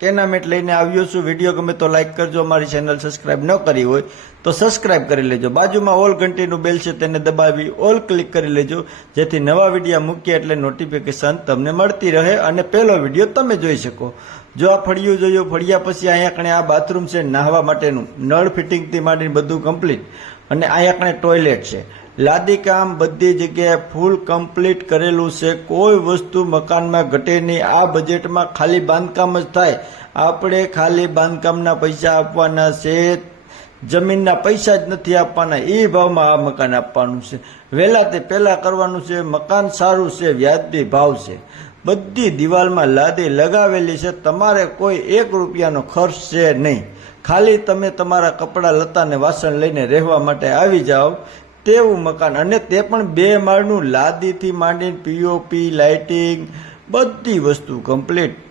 Tenement લઈને આવ્યો છું. વીડિયો ગમે તો લાઈક કરજો. અમારી ચેનલ સબસ્ક્રાઇબ ન કરી હોય તો સબસ્ક્રાઇબ કરી લેજો. બાજુમાં ઓલ ઘંટીનું બેલ છે તેને દબાવી ઓલ ક્લિક કરી લેજો. જેથી નવા વીડિયો મૂકીએ એટલે નોટિફિકેશન તમને મળતી રહે અને પહેલો વીડિયો તમે જોઈ શકો. જો આ ફળિયું જોયું, ફળિયા પછી અહીંયા કણે આ બાથરૂમ છે, નાહવા માટેનું નળ ફિટિંગથી માંડીને બધું કમ્પ્લીટ અને અહીંયા કણે ટોયલેટ છે. લાદી કામ બધી જગ્યાએ ફૂલ કમ્પ્લીટ કરેલું છે. કોઈ વસ્તુ મકાનમાં ઘટે નહીં. આ બજેટમાં ખાલી બાંધકામ જ થાય. આપણે ખાલી બાંધકામના પૈસા આપવાના છે. જમીનના પૈસા જ નથી આપવાના. એ ભાવમાં આ મકાન આપવાનું છે. વહેલા તે પહેલાં કરવાનું છે. મકાન સારું છે, વ્યાજબી ભાવ છે. બધી દિવાલમાં લાદી લગાવેલી છે. તમારે કોઈ એક રૂપિયાનો ખર્ચ છે નહીં. ખાલી તમે તમારા કપડાં, લતાને વાસણ લઈને રહેવા માટે આવી જાઓ. તેવું મકાન અને તે પણ બે માળનું લાદીથી માંડીને પીઓપી લાઇટિંગ બધી વસ્તુ કમ્પ્લીટ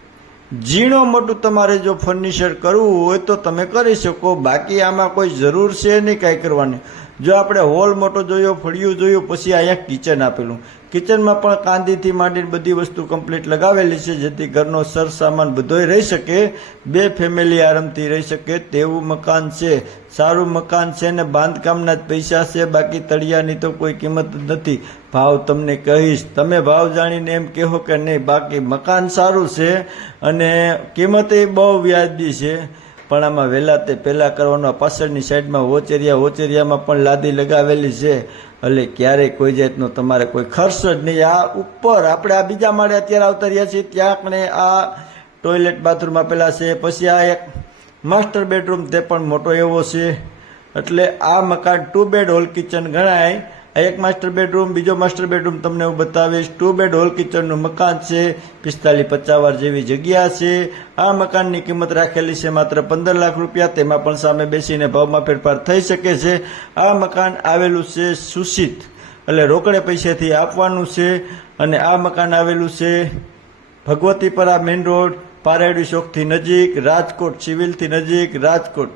ઝીણો મોટું તમારે જો ફર્નિચર કરવું હોય તો તમે કરી શકો. બાકી આમાં કોઈ જરૂર છે નહીં કાંઈ કરવાની. જો આપણે હોલ મોટો જોયો, ફળિયું જોયું, પછી અહીંયા કિચન આપેલું. કિચનમાં પણ કાંદીથી માંડીને બધી વસ્તુ કમ્પ્લીટ લગાવેલી છે, જેથી ઘરનો સર સામાન બધોય રહી શકે, બે ફેમિલી આરામથી રહી શકે, તેવું મકાન છે. સારું મકાન છે ને બાંધકામના જ પૈસા છે, બાકી તળિયાની તો કોઈ કિંમત નથી. ભાવ તમને કહીશ. તમે ભાવ જાણીને એમ કહો કે નહીં, બાકી મકાન સારું છે અને કિંમત એ બહુ વ્યાજબી છે. પણ આમાં વહેલા તે પહેલાં કરવાનો પાછળની સાઈડમાં હોચેરિયા, હોચેરિયામાં પણ લાદી લગાવેલી છે. એટલે ક્યારેય કોઈ જાતનો તમારે કોઈ ખર્ચ જ નહીં. આ ઉપર આપણે આ બીજા માળે અત્યારે આવતા રહ્યા છીએ, ત્યાં આપણે આ ટોયલેટ બાથરૂમ આપેલા છે. પછી આ એક માસ્ટર બેડરૂમ તે પણ મોટો એવો છે. એટલે આ મકાન ટુ બેડ હોલ કિચન ગણાય. આ એક માસ્ટર બેડરૂમ, બીજો માસ્ટર બેડરૂમ તમને હું બતાવીશ. ટુ બેડ હોલ કિચનનું મકાન છે, પિસ્તાલીસ પચાવર જેવી જગ્યા છે. આ મકાનની કિંમત રાખેલી છે માત્ર પંદર લાખ રૂપિયા. તેમાં પણ સામે બેસીને ભાવમાં ફેરફાર થઈ શકે છે. આ મકાન આવેલું છે સુશિત, એટલે રોકડે પૈસાથી આપવાનું છે. અને આ મકાન આવેલું છે ભગવતીપરા મેઇન રોડ, પારેડી ચોકથી નજીક, રાજકોટ સિવિલથી નજીક, રાજકોટ.